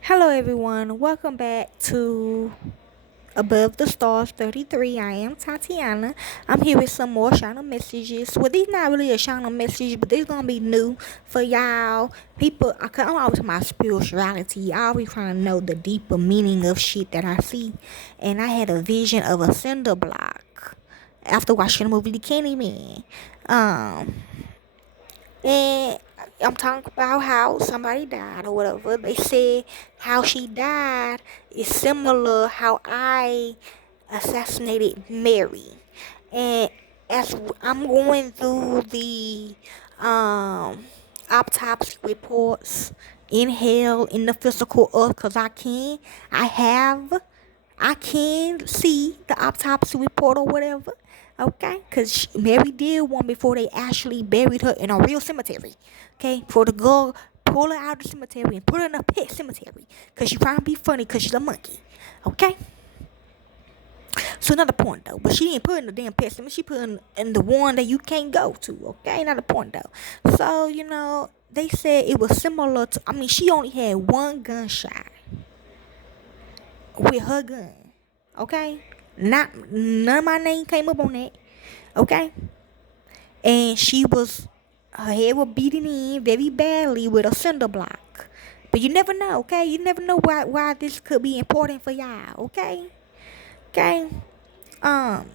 Hello, everyone. Welcome back to Above the Stars 33. I am Tatiana. I'm here with some more Shauna messages. Well, these not really a Shauna message, but these gonna be new for y'all. People, I'm always my spirituality. I always trying to know the deeper meaning of shit that I see. And I had a vision of a cinder block after watching the movie The Candyman. Um, and I'm talking about how somebody died or whatever. They said how she died is similar how I assassinated Mary. And as I'm going through the um autopsy reports in hell in the physical earth, because I can see the autopsy report or whatever. Okay, because Mary did one before they actually buried her in a real cemetery. Okay, for the girl pull her out of the cemetery and put her in a pet cemetery because she trying to be funny because she's a monkey. Okay, so another point though, but she didn't put in the damn pet cemetery. She put in the one that you can't go to. Okay, another point though. So they said it was similar to. I mean, she only had one gunshot with her gun. Okay? Not none of my name came up on that. Okay? And her head was beaten in very badly with a cinder block. But you never know, okay? You never know why this could be important for y'all, okay? Okay? Um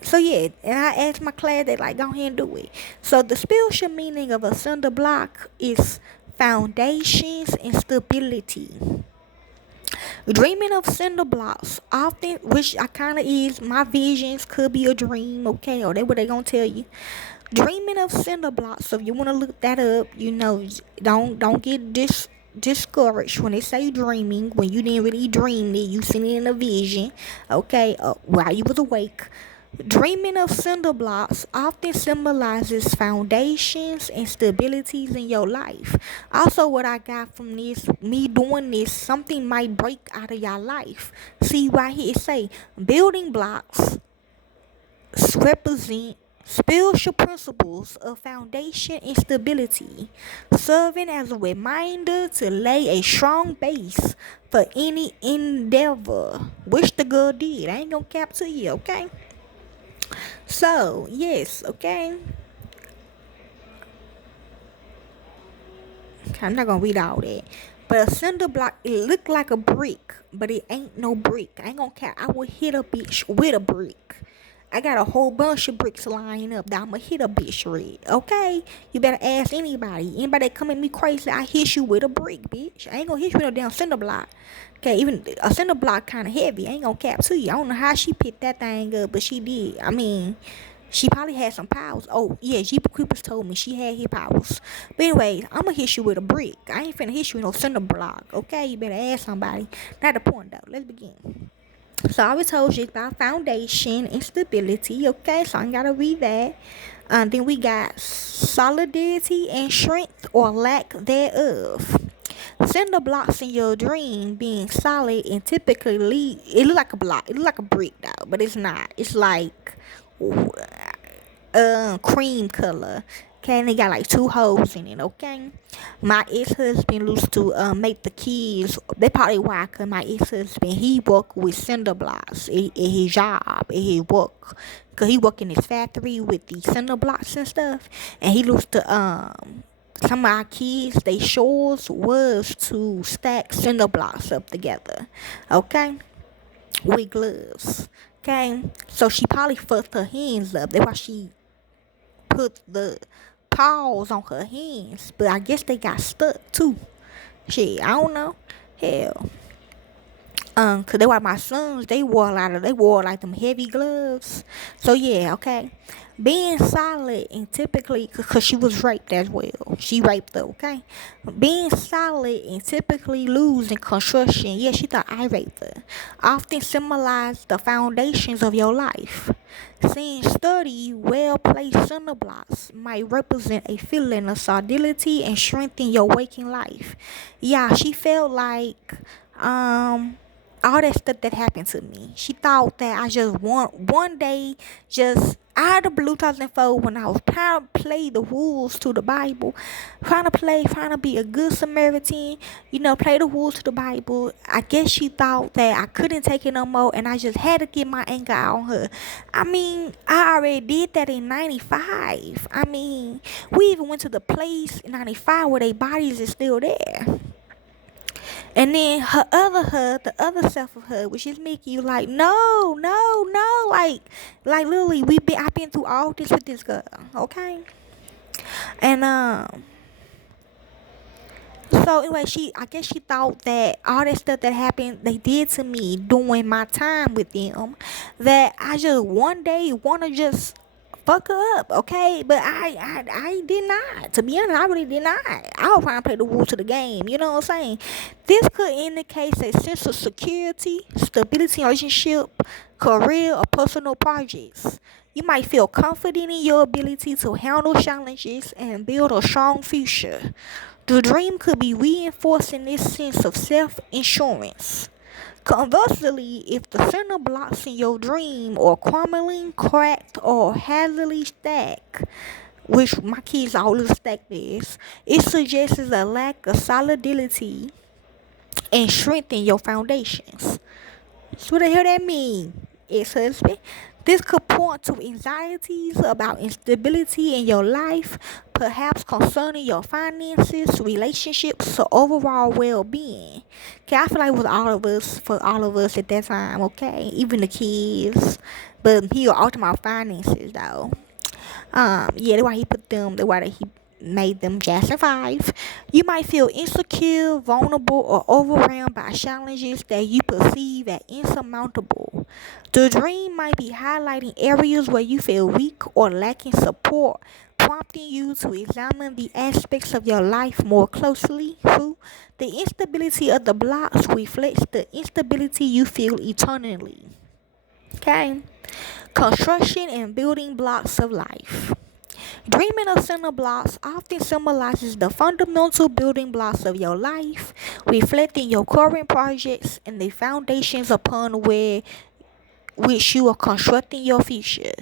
so yeah, and I asked my class, they like, go ahead and do it. So the spiritual meaning of a cinder block is foundations and stability. Dreaming of cinder blocks often, which I kind of is, my visions could be a dream, okay, or they what they gonna tell you. Dreaming of cinder blocks. So if you want to look that up, don't get discouraged when they say dreaming when you didn't really dream it. You seen it in a vision, okay, while you was awake. Dreaming of cinder blocks often symbolizes foundations and stabilities in your life. Also, what I got from this, me doing this, something might break out of your life. See, right here it say building blocks represent spiritual principles of foundation and stability, serving as a reminder to lay a strong base for any endeavor, which the girl did. I ain't gonna cap to you, okay? So, yes, okay. I'm not gonna read all that. But a cinder block, it looked like a brick, but it ain't no brick. I ain't gonna care. I would hit a bitch with a brick. I got a whole bunch of bricks lying up that I'ma hit a bitch with. Okay? You better ask anybody. Anybody that come at me crazy, I hit you with a brick, bitch. I ain't gonna hit you with no damn cinder block. Okay, even a cinder block kinda heavy. I ain't gonna cap to you. I don't know how she picked that thing up, but she did. I mean, she probably had some powers. Oh, yeah, Jeepy Creepers told me she had his powers. But anyways, I'ma hit you with a brick. I ain't finna hit you with no cinder block. Okay, you better ask somebody. Not the point though. Let's begin. So I already told you about foundation and stability. Okay, so I gotta read that. Then we got solidity and strength or lack thereof. Cinder blocks in your dream being solid and typically it look like a block. It look like a brick though, but it's not. It's like cream color. Okay, and they got like two holes in it. Okay, my ex-husband used to make the kids. They probably why, cause my ex-husband he worked with cinder blocks in his job, in his work, cause he worked in his factory with the cinder blocks and stuff, and he used to some of our kids, they chores was to stack cinder blocks up together. Okay, with gloves. Okay, so she probably fucked her hands up. That's why she put the paws on her hands, but I guess they got stuck too. Shit, I don't know. Hell, cause they were my sons. They wore like them heavy gloves. So yeah, okay. Being solid and typically, cause she was raped as well. She raped her, okay. Being solid and typically losing construction. Yeah, she thought I raped her. Often symbolize the foundations of your life. Seeing sturdy, well placed cinder blocks might represent a feeling of solidity and strength in your waking life. Yeah, she felt like all that stuff that happened to me. She thought that I just one day, just out of the blue 2004, when I was trying to play the rules to the Bible, trying to be a good Samaritan, play the rules to the Bible. I guess she thought that I couldn't take it no more, and I just had to get my anger out on her. I mean, I already did that in '95. I mean, we even went to the place in '95 where their bodies is still there. And then the other self of her, which is Mickey, like, no, no, no, like literally, I've been through all this with this girl, okay? And so anyway, I guess she thought that all that stuff that happened, they did to me during my time with them, that I just one day wanna just fuck her up, okay? But I did not. To be honest, I really did not. I was trying to play the rules of the game. You know what I'm saying? This could indicate a sense of security, stability in relationship, career, or personal projects. You might feel confident in your ability to handle challenges and build a strong future. The dream could be reinforcing this sense of self-assurance. Conversely, if the center blocks in your dream are crumbling, cracked, or hazardly stacked, which my kids always stack this, it suggests a lack of solidity and strength in your foundations. So what the hell that mean, ex-husband? This could point to anxieties about instability in your life, perhaps concerning your finances, relationships, or overall well-being. Okay, I feel like with for all of us at that time, okay, even the kids, but he was talking about finances though. Yeah, that's why he put them. That's why he made them Jackson 5. You might feel insecure, vulnerable, or overwhelmed by challenges that you perceive as insurmountable. The dream might be highlighting areas where you feel weak or lacking support, prompting you to examine the aspects of your life more closely. 2. The instability of the blocks reflects the instability you feel eternally. Okay? Construction and building blocks of life. Dreaming of cinder blocks often symbolizes the fundamental building blocks of your life, reflecting your current projects and the foundations upon which you are constructing your future.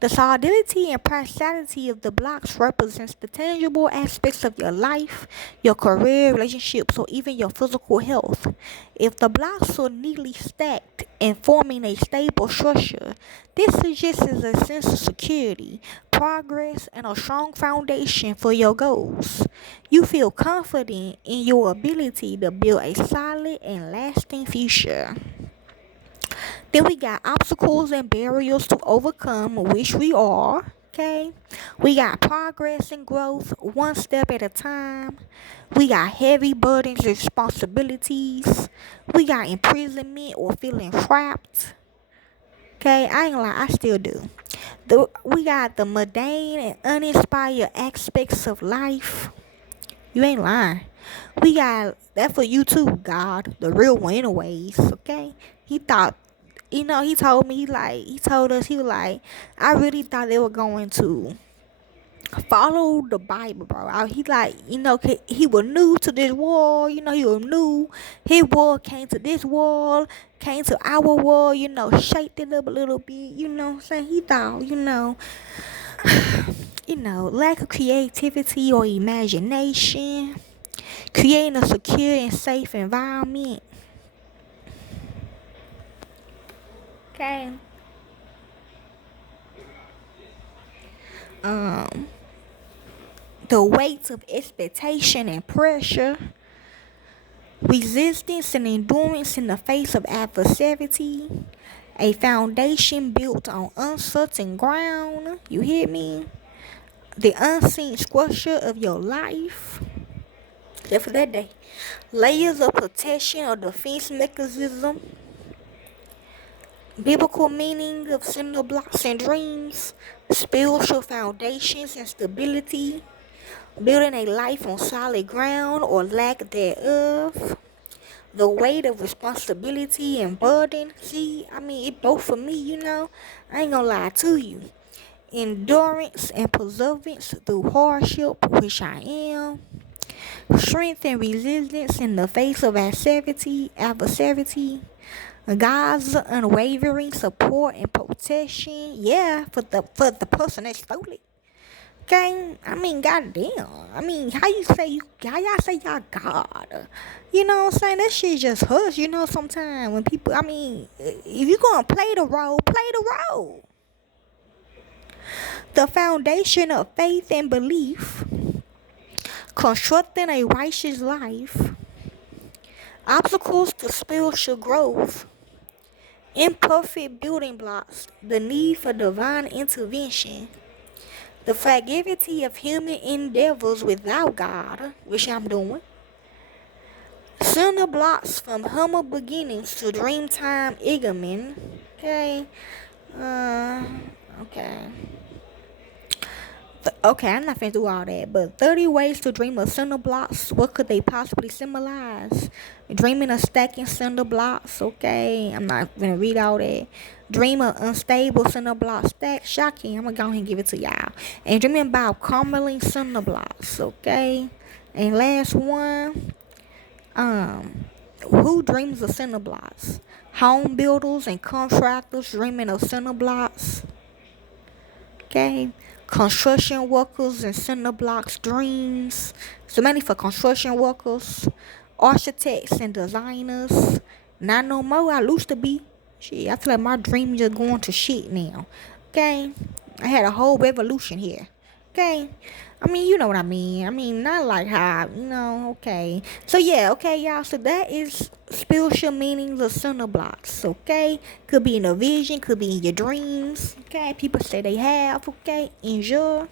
The solidity and practicality of the blocks represents the tangible aspects of your life, your career, relationships, or even your physical health. If the blocks are neatly stacked and forming a stable structure, this suggests a sense of security, progress, and a strong foundation for your goals. You feel confident in your ability to build a solid and lasting future. Then we got obstacles and barriers to overcome, which we are. Okay, we got progress and growth one step at a time. We got heavy burdens and responsibilities. We got imprisonment or feeling trapped. Okay, I ain't gonna lie, I still do. We got the mundane and uninspired aspects of life. You ain't lying. We got that for you too, God, the real one, anyways. Okay, he thought, he told me, he told us, he was like, I really thought they were going to follow the Bible, bro. He was new to this world, he was new. His world came to this world, came to our world, shaped it up a little bit, what I'm saying? He thought, lack of creativity or imagination, creating a secure and safe environment. Okay. The weight of expectation and pressure, resistance and endurance in the face of adversity, a foundation built on uncertain ground. You hear me? The unseen structure of your life. Just for that day. Layers of protection or defense mechanism. Biblical meaning of cinder blocks and dreams. Spiritual foundations and stability. Building a life on solid ground or lack thereof. The weight of responsibility and burden. See, it both for me, I ain't gonna lie to you. Endurance and perseverance through hardship, which I am. Strength and resilience in the face of adversity. God's unwavering support and protection. Yeah, for the person that stole it. Okay, I mean, goddamn. I mean, how y'all say y'all God? You know what I'm saying? That shit just hush. You know, sometimes when people, I mean, if you gonna play the role, play the role. The foundation of faith and belief, constructing a righteous life, obstacles to spiritual growth, imperfect building blocks, the need for divine intervention, the fragility of human endeavors without God, which I'm doing, CinderBlocks from humble beginnings to dreamtime Egerman. Okay. Uh, okay. Okay, I'm not finna do all that, but 30 ways to dream of cinder blocks. What could they possibly symbolize? Dreaming of stacking cinder blocks. Okay, I'm not gonna read all that. Dream of unstable cinder block stack. Shocking. I'm gonna go ahead and give it to y'all. And dreaming about crumbling cinder blocks. Okay. And last one. Who dreams of cinder blocks? Home builders and contractors dreaming of cinder blocks. Okay, construction workers and cinder blocks dreams. So many for construction workers, architects and designers. Not no more. I used to be. Shit, I feel like my dream just going to shit now. Okay, I had a whole revolution here. Okay, I mean, you know what I mean. I mean, not like how, okay. So, yeah, okay, y'all. So, that is spiritual meanings of cinder blocks, okay? Could be in a vision, could be in your dreams, okay? People say they have, okay? Enjoy.